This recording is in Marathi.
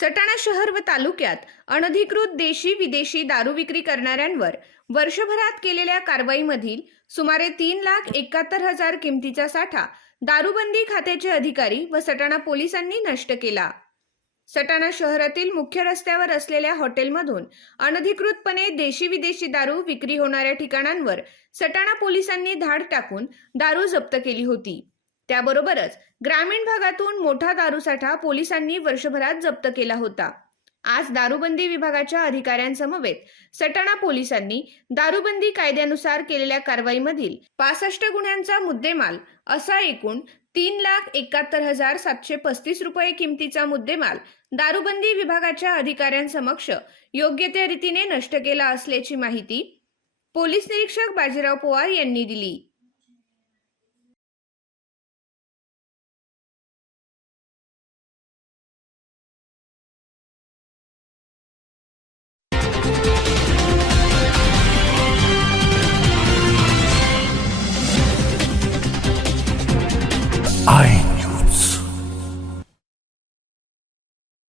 सटाणा शहर व तालुक्यात अनधिकृत देशी विदेशी दारू विक्री करणाऱ्यांवर वर्षभरात केलेल्या कारवाईमधील सुमारे तीन लाख एकाहत्तर हजार किमतीचा साठा दारूबंदी खात्याचे अधिकारी व सटाणा पोलिसांनी नष्ट केला. सटाणा शहरातील मुख्य रस्त्यावर असलेल्या हॉटेलमधून अनधिकृतपणे देशी विदेशी दारू विक्री होणाऱ्या ठिकाणांवर सटाणा पोलिसांनी धाड टाकून दारू जप्त केली होती. त्याबरोबरच ग्रामीण भागातून मोठा दारूसाठा पोलिसांनी वर्षभरात जप्त केला होता. आज दारूबंदी विभागाच्या अधिकाऱ्यांसमवेत सटाणा पोलिसांनी दारूबंदी कायद्यानुसार केलेल्या कारवाईमधील पासष्ट गुन्ह्यांचा मुद्देमाल असा एकूण तीन लाख एकाहत्तर हजार सातशे पस्तीस रुपये किमतीचा मुद्देमाल दारूबंदी विभागाच्या अधिकाऱ्यांसमक्ष योग्य त्या रीतीने नष्ट केला असल्याची माहिती पोलीस निरीक्षक बाजीराव पवार यांनी दिली. aynı.